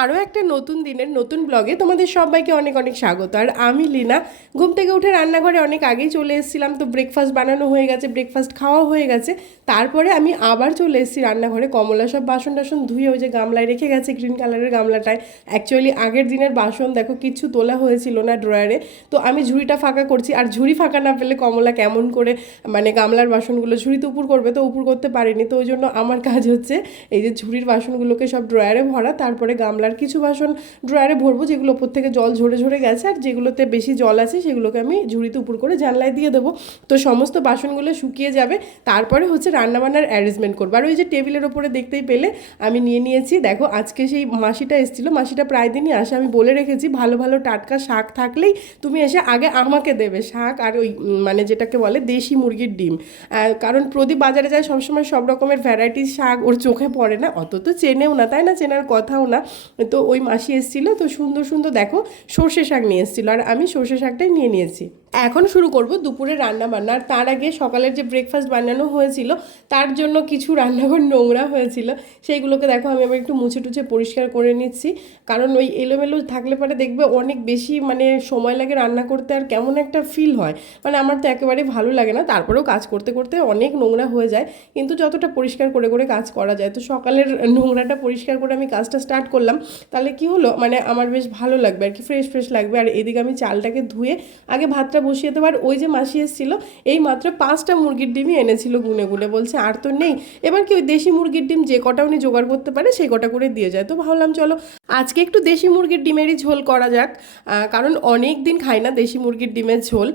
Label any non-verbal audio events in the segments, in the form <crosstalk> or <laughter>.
আরও একটা নতুন দিনের নতুন ব্লগে তোমাদের সবাইকে অনেক অনেক স্বাগত। আর আমি লীনা। ঘুম থেকে উঠে রান্নাঘরে অনেক আগেই চলে এসেছিলাম, তো ব্রেকফাস্ট বানানো হয়ে গেছে ব্রেকফাস্ট খাওয়া হয়ে গেছে। তারপরে আমি আবার চলে এসেছি রান্নাঘরে, কমলা সব বাসন টাসন ধুয়ে ওই যে গামলায় রেখে গেছে গ্রিন কালারের গামলাটায়। অ্যাকচুয়ালি আগের দিনের বাসন দেখো কিচ্ছু তোলা হয়েছিল না ড্রয়ারে তো আমি ঝুড়িটা ফাঁকা করছি, আর ঝুড়ি ফাঁকা না পেলে কমলা কেমন করে মানে গামলার বাসনগুলো ঝুড়িতে উপর করবে, তো উপর করতে পারিনি। তো ওই জন্য আমার কাজ হচ্ছে, এই যে ঝুড়ির বাসনগুলোকে সব ড্রয়ারে ভরা, তারপরে গামলার কিছু বাসন ড্রয়ারে ভরবো যেগুলো ওপর থেকে জল ঝরে ঝরে গেছে, আর যেগুলোতে বেশি জল আছে সেগুলোকে আমি ঝুড়িতে উপর করে জানলায় দিয়ে দেবো। তো সমস্ত বাসনগুলো শুকিয়ে যাবে, তারপরে হচ্ছে রান্নাবান্নার অ্যারেঞ্জমেন্ট করব। আর ওই যে টেবিলের ওপরে দেখতেই পেলে, আমি নিয়ে নিয়েছি, দেখো আজকে সেই মাসিটা এসেছিল, মাসিটা প্রায় দিনই আসে। আমি বলে রেখেছি, ভালো ভালো টাটকা শাক থাকলেই তুমি এসে আগে আমাকে দেবে শাক আর ওই মানে যেটাকে বলে দেশি মুরগির ডিম। কারণ প্রদীপ বাজারে যায় সবসময় সব রকমের ভ্যারাইটিস শাক ওর চোখে পড়ে না, অত তো চেনেও না, তাই না? চেনার কথাও না। তো ওই মাসি এসেছিল, তো সুন্দর সুন্দর দেখো সর্ষে শাক নিয়ে এসেছিল। আর আমি সর্ষে শাকটাই নিয়ে নিয়েছি। এখন শুরু করব দুপুরে রান্না বান্না। আর তার আগে সকালের যে ব্রেকফাস্ট বানানো হয়েছিল, তার জন্য কিছু রান্নাঘর নোংরা হয়েছিল। সেইগুলোকে দেখো আমি আবার একটু মুছে টুছে পরিষ্কার করে নিচ্ছি। কারণ ওই এলোমেলো থাকলে পরে দেখবে অনেক বেশি মানে সময় লাগে রান্না করতে আর কেমন একটা ফিল হয়। মানে আমার তো একেবারেই ভালো লাগে না, তারপরেও কাজ করতে করতে অনেক নোংরা হয়ে যায়। কিন্তু যতটা পরিষ্কার করে করে কাজ করা যায়, তো সকালের নোংরাটা পরিষ্কার করে আমি কাজটা স্টার্ট করলাম। তাহলে কি হলো? মানে আমার বেশ ভালো লাগবে আর কি ফ্রেশ ফ্রেশ লাগবে। আর এদিকে আমি চালটাকে ধুয়ে আগে ভাতটা বসিয়ে দেবো আর ওই যে মাসি এসেছিল, এই মাত্র পাঁচটা মুরগির ডিমই এনেছিল গুনে গুনে। বলছে, আর তো নেই। এবার কি ওই দেশি মুরগির ডিম যে কটা উনি জোগাড় করতে পারে, সেই কটা করে দিয়ে যায়। তো ভাবলাম, চলো, আজকে একটু দেশি মুরগির ডিমেরই ঝোল করা যাক। কারণ অনেক দিন খাই না দেশি মুরগির ডিমের ঝোল।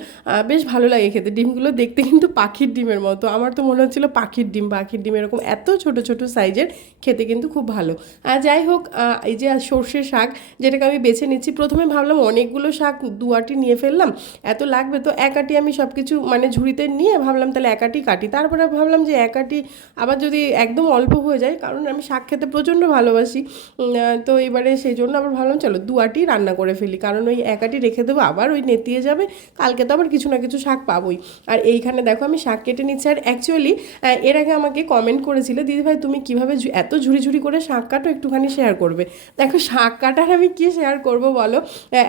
বেশ ভালো লাগে খেতে। ডিমগুলো দেখতে কিন্তু পাখির ডিমের মতো। আমার তো মনে হচ্ছিল পাখির ডিম পাখির ডিম এরকম এত ছোট ছোট সাইজের, খেতে কিন্তু খুব ভালো। আর যাই হোক এই যে সর্ষে শাক, যেটাকে আমি বেছে নিচ্ছি, প্রথমে ভাবলাম অনেকগুলো শাক দুয়াটি নিয়ে ফেললাম। এত লাগবে, তো একাটি আমি সব কিছু মানে ঝুড়িতে নিয়ে ভাবলাম তাহলে একাটি কাটি। তারপরে ভাবলাম যে একাটি আবার যদি একদম অল্প হয়ে যায়, কারণ আমি শাক খেতে প্রচণ্ড ভালোবাসি তো এবারে সেই জন্য আবার ভাবলাম চলো দুয়াটি রান্না করে ফেলি, কারণ ওই একাটি রেখে দেবো, আবার ওই নেতিয়ে যাবে, কালকে তো আবার কিছু না কিছু শাক পাবোই। আর এইখানে দেখো আমি শাক কেটে নিচ্ছি, আর অ্যাকচুয়ালি এর আগে আমাকে কমেন্ট করেছিল দিদিভাই তুমি কীভাবে এত ঝুড়ি ঝুড়ি করে শাক কাটো, একটুখানি শেয়ার করবে? দেখো শাক কাটার আমি কী শেয়ার করব বলো?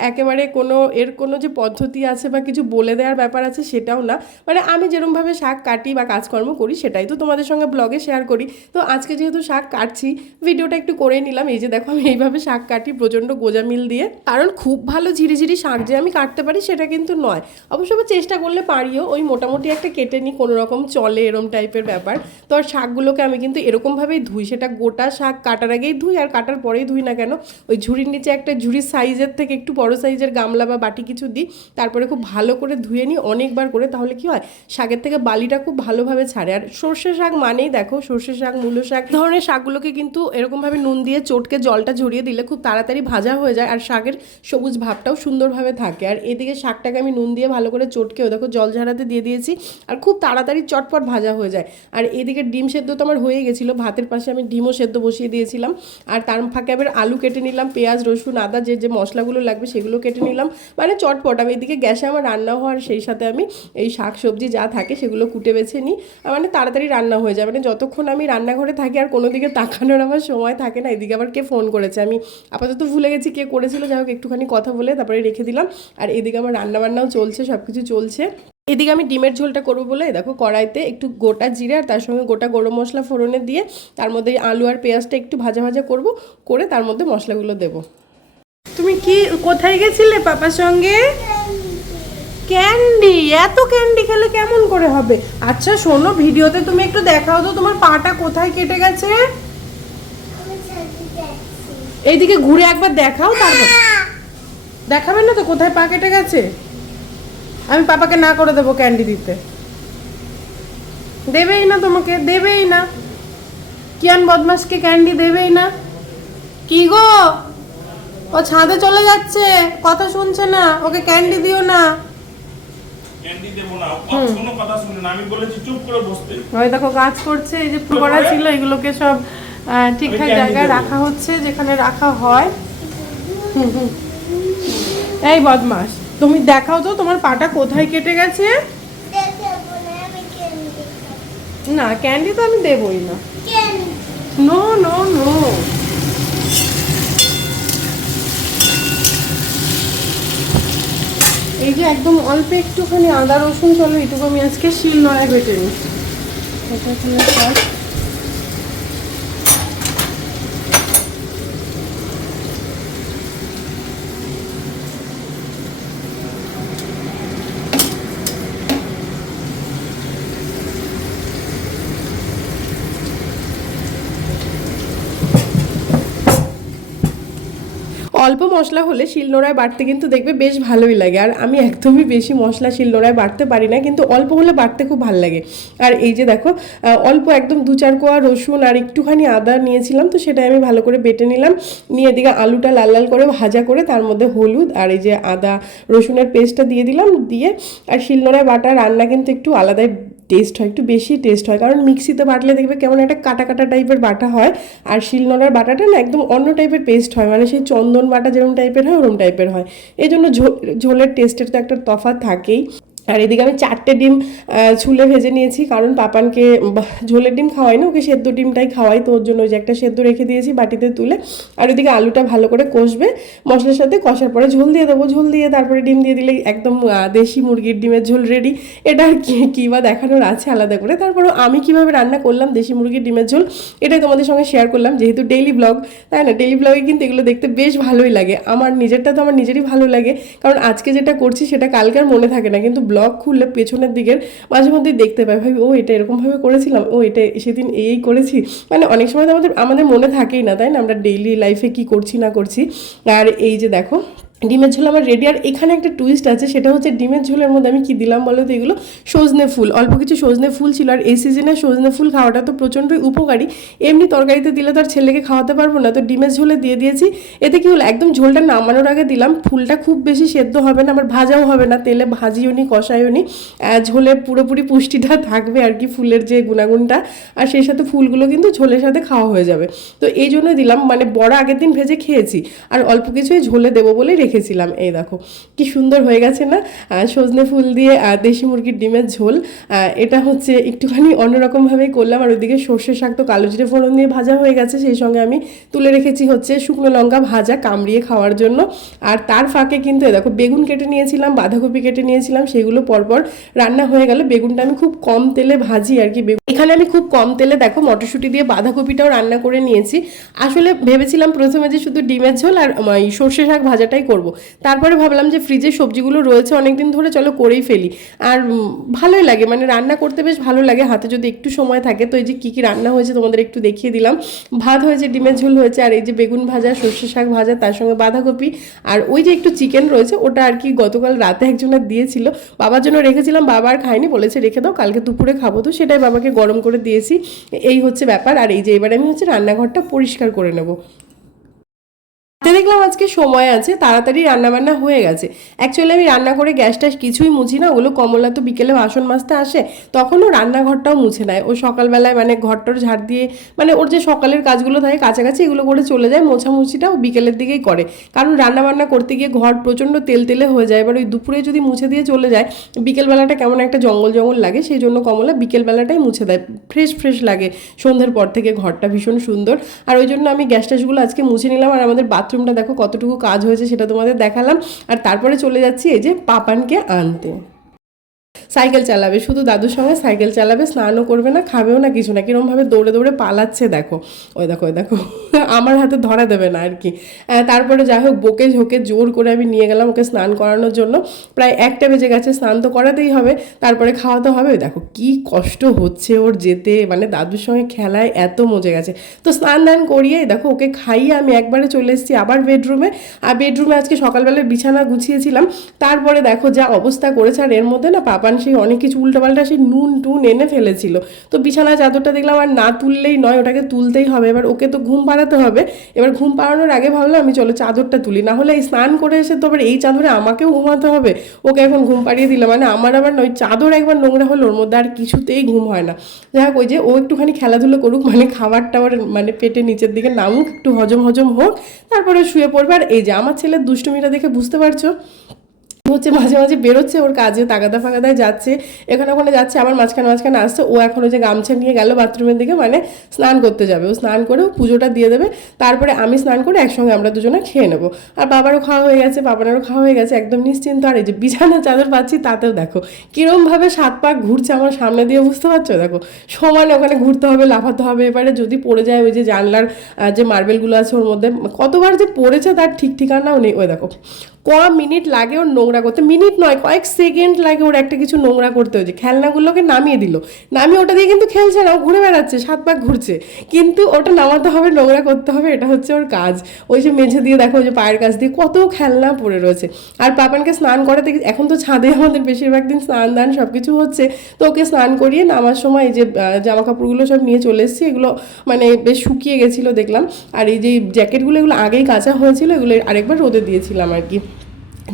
একেবারে কোনো, এর কোনো যে পদ্ধতি আছে বা কিছু বলে দেওয়ার ব্যাপার আছে সেটাও না। মানে আমি যেরমভাবে শাক কাটি বা কাজকর্ম করি সেটাই। তো তোমাদের সঙ্গে ব্লগে শেয়ার করি। তো আজকে যেহেতু শাক কাটছি ভিডিওটা একটু করে নিলাম। এই যে দেখো আমি এইভাবে শাক কাটি প্রচণ্ড গোজামিল দিয়ে। কারণ খুব ভালো ঝিরিঝিরি শাক যে আমি কাটতে পারি সেটা কিন্তু নয়। অবশ্য আবার চেষ্টা করলে পারিও। ওই মোটামুটি একটা কেটে নিই, কোনো রকম চলে এরম টাইপের ব্যাপার। তো আর শাকগুলোকে আমি কিন্তু এরকমভাবেই ধুই। সেটা গোটা শাক কাটার আগেই ধুই আর কাটার পরেই ধুই না কেন? ওই ঝুড়ির নিচে একটা ঝুড়ির সাইজের থেকে একটু বড় সাইজের গামলা বা বাটি কিছু দিই। তারপরে খুব ভালো করে ধুয়ে নিই অনেকবার করে, তাহলে কি হয়? শাকের থেকে বালিটা খুব ভালোভাবে ছাড়ে। আর সর্ষে শাক মানেই দেখো, সর্ষে শাক, মূলো শাক ধরনের শাকগুলোকে কিন্তু এরকমভাবে নুন দিয়ে চটকে জলটা ঝরিয়ে দিলে খুব তাড়াতাড়ি ভাজা হয়ে যায়, আর শাকের সবুজ ভাবটাও সুন্দরভাবে থাকে। আর এদিকে শাকটাকে আমি নুন দিয়ে ভালো করে চটকেও দেখো, জল ঝাড়াতে দিয়ে দিয়েছি, আর খুব তাড়াতাড়ি চটপট ভাজা হয়ে যায়। আর এদিকে ডিম সেদ্ধ তো আমার হয়ে গেছিল, ভাতের পাশে আমি ডিমও সেদ্ধ বসিয়ে দিয়েছিলাম, আর তার ফাঁকে আবার আলু কেটে নিলাম, পেঁয়াজ, রসুন, আদা, যে যে মশলাগুলো লাগবে সেগুলো কেটে নিলাম। মানে চটপট, আমি এদিকে গ্যাসে আমার রান্না হওয়ার সেই সাথে আমি এই শাক সবজি যা থাকে সেগুলো কুটে বেছে নিই। মানে তাড়াতাড়ি রান্না হয়ে যায়। মানে যতক্ষণ আমি রান্নাঘরে থাকি আর কোনো দিকে তাকানোর আমার সময় থাকে না, এদিকে আবার কে ফোন করেছে? আমি আপাতত ভুলে গেছি কে করেছিল। যাই হোক, একটুখানি কথা বলে তারপরে রেখে দিলাম। আর এদিকে আমার রান্নাবান্নাও চলছে সব কিছু চলছে। এদিকে আমি ডিমের ঝোলটা করব বলে দেখো কড়াইতে একটু গোটা জিরে আর তার সঙ্গে গোটা গরম মশলা ফোড়নে দিয়ে তার মধ্যে আলু আর পেঁয়াজটা একটু ভাজা ভাজা করব, করে তার মধ্যে মশলাগুলো দেবো। তুমি কি, কোথায় গেছিলে পাপার সঙ্গে? ক্যান্ডি, এত ক্যান্ডি খেলে কেমন করে হবে? আচ্ছা শোনো, ভিডিওতে তুমি একটু দেখাও তো তোমার পাটা কোথায় কেটে গেছে। এইদিকে ঘুরে একবার দেখাও তারপর। দেখাবেন না তো কোথায় পা কেটে গেছে? আমি পাপাকে না করে দেবো ক্যান্ডি দিতে। দেবেই না তোমাকে, দেবেই না। কিয়ান বদমাসকে ক্যান্ডি দেবেই না। কি গো? ও ছাদে চলে যাচ্ছে, কথা শুনছে না, ওকে ক্যান্ডি দিও না। ক্যান্ডি দেবো না। কোনো কথা শুনে আমি বলেছি চুপ করে বসতে। ওই দেখো কাজ করছে এই যে করা ছিল এগুলোকে সব ঠিকঠাক জায়গায় রাখা হচ্ছে যেখানে রাখা হয়। হুম, হুম। এই বদমাস তুমি দেখাও তো তোমার পাটা কোথায় কেটে গেছে। না ক্যান্ডি তো আমি দেবই না। নো নো নো যে একদম অল্প একটুখানি আদা রসুন চলো, এটুকু আমি আজকে শিল নড়ায় বেটে নিই। এটা অল্প মশলা হলে শিলনোড়ায় বাটতে কিন্তু দেখবে বেশ ভালোই লাগে। আর আমি একদমই বেশি মশলা শিলনোড়ায় বাটতে পারি না, কিন্তু অল্প হলে বাটতে খুব ভালো লাগে। আর এই যে দেখো অল্প একদম দু চার কোয়া রসুন আর একটুখানি আদা নিয়েছিলাম, তো সেটা আমি ভালো করে বেটে নিলাম। নিয়ে এদিকে আলুটা লাল লাল করে ভাজা করে তার মধ্যে হলুদ আর এই যে আদা রসুনের পেস্টটা দিয়ে দিলাম, দিয়ে আর শিলনোড়ায় বাটা রান্না কিন্তু একটু আলাদাই টেস্ট হয়, একটু বেশি টেস্ট হয়। কারণ মিক্সিতে বাটলে দেখবে কেমন একটা কাটা কাটা টাইপের বাটা হয়, আর শিলনোড়ার বাটাটা না একদম অন্য টাইপের পেস্ট হয়। মানে সেই চন্দন বাটা যেরকম টাইপের হয়, ওরম টাইপের হয়। এই জন্য ঝোল, ঝোলের টেস্টের তো একটা তফাৎ থাকেই। আর এদিকে আমি চারটে ডিম ছুলে ভেজে নিয়েছি। কারণ পাপানকে ঝোলের ডিম খাওয়াই না ওকে সেদ্ধ ডিমটাই খাওয়াই, তো ওর জন্য ওই যে একটা সেদ্ধ রেখে দিয়েছি বাটিতে তুলে। আর ওইদিকে আলুটা ভালো করে কষবে, মশলার সাথে কষার পরে ঝোল দিয়ে দেবো, ঝোল দিয়ে তারপরে ডিম দিয়ে দিলে একদম দেশি মুরগির ডিমের ঝোল রেডি এটা আর কি, কী বা দেখানোর আছে আলাদা করে। তারপরেও আমি কীভাবে রান্না করলাম দেশি মুরগির ডিমের ঝোল, এটাই তোমাদের সঙ্গে শেয়ার করলাম। যেহেতু ডেইলি ব্লগ তাই না? ডেইলি ব্লগে কিন্তু এগুলো দেখতে বেশ ভালোই লাগে। আমার নিজেরটা তো আমার নিজেরই ভালো লাগে। কারণ আজকে যেটা করছি সেটা কালকে আর মনে থাকে না। কিন্তু ব্লগ খুললে পেছনের দিকের মাঝে মধ্যেই দেখতে পাই ভাই, ও এটা এরকমভাবে করেছিলাম, ও এটা সেদিন এই করেছি। মানে অনেক সময় তো আমাদের আমাদের মনে থাকেই না, তাই না? আমরা ডেইলি লাইফে কি করছি, না করছি? আর এই যে দেখো ডিমের ঝোল আমার রেডি আর এখানে একটা টুইস্ট আছে, সেটা হচ্ছে ডিমের ঝোলের মধ্যে আমি কি দিলাম বলো তো এগুলো? সজনে ফুল, অল্প কিছু সজনে ফুল ছিল। আর এই সিজনে সজনে ফুল খাওয়াটা তো প্রচণ্ডই উপকারী। এমনি তরকারিতে দিলে তো আর ছেলেকে খাওয়াতে পারব না, তো ডিমের ঝোলে দিয়ে দিয়েছি। এতে কি হলো, একদম ঝোলটা নামানোর আগে দিলাম। ফুলটা খুব বেশি সেদ্ধ হবে না, আবার ভাজাও হবে না। তেলে ভাজিও নি, কষায়ও নি। ঝোলে পুরোপুরি পুষ্টিটা <laughs> থাকবে আর কি ফুলের যে গুণাগুণটা। আর সেই সাথে ফুলগুলো কিন্তু ঝোলের সাথে খাওয়া হয়ে যাবে। তো এই জন্য দিলাম মানে বড় আগের দিন ভেজে খেয়েছি। আর অল্প কিছুই ঝোলে দেবো বলেই রেখেছিলাম। এই দেখো, কি সুন্দর হয়ে গেছে না? সজনে ফুল দিয়ে দেশি মুরগির ডিমের ঝোল। এটা হচ্ছে একটুখানি অন্যরকমভাবেই করলাম। আর ওইদিকে সর্ষের শাক তো কালো জিরে ফোড়ন দিয়ে ভাজা হয়ে গেছে। সেই সঙ্গে আমি তুলে রেখেছি হচ্ছে শুকনো লঙ্কা ভাজা কামড়িয়ে খাওয়ার জন্য। আর তার ফাঁকে কিন্তু এ দেখো, বেগুন কেটে নিয়েছিলাম, বাঁধাকপি কেটে নিয়েছিলাম, সেগুলো পরপর রান্না হয়ে গেল। বেগুনটা আমি খুব কম তেলে ভাজি আর কি বেগুন। এখানে আমি খুব কম তেলে দেখো, মটরশুঁটি দিয়ে বাঁধাকপিটাও রান্না করে নিয়েছি। আসলে ভেবেছিলাম প্রথমে যে শুধু ডিমের ঝোল আর সর্ষে শাক ভাজাটাই করব। তারপরে ভাবলাম যে ফ্রিজে সবজিগুলো রয়েছে অনেক দিন ধরে চলো করেই ফেলি। আর ভালোই লাগে মানে রান্না করতে বেশ ভালো লাগে, হাতে যদি একটু সময় থাকে। তো এই যে কী কী রান্না হয়েছে তোমাদের একটু দেখিয়ে দিলাম। ভাত হয়েছে, ডিমের ঝোল হয়েছে, আর এই যে বেগুন ভাজা, সর্ষে শাক ভাজা, তার সঙ্গে বাঁধাকপি। আর ওই যে একটু চিকেন রয়েছে, ওটা আর কি গতকাল রাতে একজনের দিয়েছিল। বাবার জন্য রেখেছিলাম, বাবা আর খায়নি, বলেছে রেখে দাও, কালকে দুপুরে খাব। তো সেটাই বাবাকে গরম করে দিয়েছি। এই হচ্ছে ব্যাপার। আর এই যে এবার আমি হচ্ছে রান্নাঘরটা পরিষ্কার করে নেব। রাতে দেখলাম আজকে সময় আছে, তাড়াতাড়ি রান্নাবান্না হয়ে গেছে। অ্যাকচুয়ালি আমি রান্না করে গ্যাস ট্যাস কিছুই মুছি না, ওগুলো কমলা তো বিকেলে বাসন মাজতে আসে, তখনও রান্নাঘরটাও মুছে নেয়। ও সকালবেলায় মানে ঘরটর ঝাড় দিয়ে মানে ওর যে সকালের কাজগুলো থাকে, কাছাকাছি এগুলো করে চলে যায়, মোছামুছিটাও বিকেলের দিকেই করে। কারণ রান্নাবান্না করতে গিয়ে ঘর প্রচণ্ড তেল তেলে হয়ে যায়, এবার ওই দুপুরে যদি মুছে দিয়ে চলে যায়, বিকেলবেলাটা কেমন একটা জঙ্গল জঙ্গল লাগে, সেই জন্য কমলা বিকেলবেলাটাই মুছে দেয়। ফ্রেশ ফ্রেশ লাগে। সন্ধ্যের পর থেকে ঘরটা ভীষণ সুন্দর। আর ওই জন্য আমি গ্যাস ট্যাসগুলো আজকে মুছে নিলাম, আর আমাদের বাথরুমটা দেখো কতটুকু কাজ হয়েছে সেটা তোমাদের দেখালাম। আর তারপরে চলে যাচ্ছি এই যে পাপানকে আনতে। সাইকেল চালাবে, শুধু দাদুর সঙ্গে সাইকেল চালাবে, স্নানও করবে না, খাবেও না কিছু না, কিরমভাবে দৌড়ে দৌড়ে পালাচ্ছে দেখো। ওই দেখো ওই দেখো, <laughs> আমার হাতে ধরা দেবে না আর কি। তারপরে যাই হোক, বকে ঝোঁকে জোর করে আমি নিয়ে গেলাম ওকে স্নান করানোর জন্য। প্রায় একটা বেজে গেছে, স্নান তো করাতেই হবে, তারপরে খাওয়াতে হবে। দেখো, কি কষ্ট হচ্ছে ওর যেতে মানে দাদুর সঙ্গে খেলায় এত মজে গেছে। তো স্নান দান করিয়ে, দেখো, ওকে খাইয়ে আমি একবারে চলে এসেছি আবার বেডরুমে। আর বেডরুমে আজকে সকালবেলায় বিছানা গুছিয়েছিলাম। তারপরে দেখো যা অবস্থা করেছে, আর এর মধ্যে না পাপান সেই অনেক কিছু উল্টোপাল্টা সেই নুন টুন এনে ফেলেছিল। তো বিছানা চাদরটা দেখলাম আর না তুললেই নয়, ওটাকে তুলতেই হবে। এবার ওকে তো ঘুম পাড়াতে হবে। এবার ঘুম পাড়ানোর আগে ভাবলাম, আমি চলো চাদরটা তুলি। না হলে এই স্নান করে এসে তো আবার এই চাদরে আমাকেও ঘুমাতে হবে। ওকে এখন ঘুম পাড়িয়ে দিলাম। মানে আমার আবার নয়, চাদর একবার নোংরা হলো ওর মধ্যে আর কিছুতেই ঘুম হয় না। যাই হোক, ওই যে ও একটুখানি খেলাধুলো করুক মানে খাবার টাবার মানে পেটে নিচের দিকে নামুক, একটু হজম হজম হোক, তারপরে শুয়ে পড়বে। আর এই যে আমার ছেলের দুষ্টুমিটা দেখে বুঝতে পারছ? হচ্ছে মাঝে মাঝে বেরোচ্ছে, ওর কাজে তাগাদা ফাগাদায় যাচ্ছে, এখানে ওখানে যাচ্ছে, আবার মাঝখানে মাঝখানে আসছে, ও এখন ওই যে গামছা নিয়ে গেল বাথরুমের দিকে মানে স্নান করতে যাবে, ও স্নান করে ও পুজোটা দিয়ে দেবে, তারপরে আমি স্নান করে একসঙ্গে আমরা দুজনে খেয়ে নেব। আর বাবারও খাওয়া হয়ে গেছে বাবারও খাওয়া হয়ে গেছে, একদম নিশ্চিন্ত, আর এই যে বিছানা চাদর পাচ্ছি, তাতেও দেখো, কিরমভাবে সাত পাক ঘুরছে আমার সামনে দিয়ে, বুঝতে পারছ? দেখো, সমানে ওখানে ঘুরতে হবে, লাফাতে হবে, এবারে যদি পড়ে যায় ওই যে জানলার যে মার্বেলগুলো আছে ওর মধ্যে, কতবার যে পড়েছে তার ঠিক ঠিকানাও নেই, ওই দেখো ক মিনিট লাগে ওর নোংরা করতে? মিনিট নয়, কয়েক সেকেন্ড লাগে ওর একটা কিছু নোংরা করতে হয়েছে। খেলনাগুলোকে নামিয়ে দিল। নামিয়ে ওটা দিয়ে কিন্তু খেলছে না, ও ঘুরে বেড়াচ্ছে, সাত পাক ঘুরছে। কিন্তু ওটা নামাতে হবে, নোংরা করতে হবে, এটা হচ্ছে ওর কাজ। ওই যে মেঝে দিয়ে দেখো যে পায়ের কাছ দিয়ে কত খেলনা পড়ে রয়েছে। আর পাপানকে স্নান করাতে এখন তো ছাদে আমাদের বেশিরভাগ দিন স্নান দান সব কিছু হচ্ছে। তো ওকে স্নান করিয়ে নামার সময় এই যে জামা কাপড়গুলো সব নিয়ে চলে এসেছি। এগুলো মানে বেশ শুকিয়ে গেছিল দেখলাম। আর এই যে জ্যাকেটগুলো এগুলো আগেই কাঁচা হয়েছিল, এগুলো আরেকবার রোদে দিয়েছিলাম আর কি।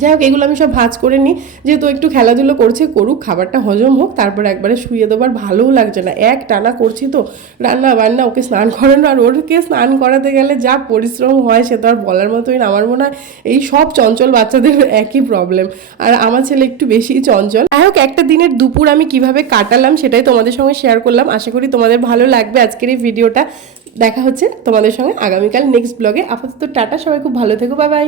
যাই হোক, এগুলো আমি সব ভাজ করে নিই। যেহেতু একটু খেলাধুলো করছে, করুক, খাবারটা হজম হোক, তারপর একবারে শুয়ে দেবার ভালোও লাগছে না। এক টানা করছি তো, রান্না বান্না, ওকে স্নান করানো, আর ওরকে স্নান করাতে গেলে যা পরিশ্রম হয়, সে তো আর বলার মতোই না, আমার মনে হয় এই সব চঞ্চল বাচ্চাদের একই প্রবলেম আর আমার ছেলে একটু বেশি চঞ্চল। যাই হোক, একটা দিনের দুপুর আমি কীভাবে কাটালাম, সেটাই তোমাদের সঙ্গে শেয়ার করলাম। আশা করি তোমাদের ভালো লাগবে আজকের এই ভিডিওটা দেখা হচ্ছে তোমাদের সঙ্গে আগামীকাল নেক্সট ব্লগে আপাতত টাটা, সবাই খুব ভালো থেকো বাই বাই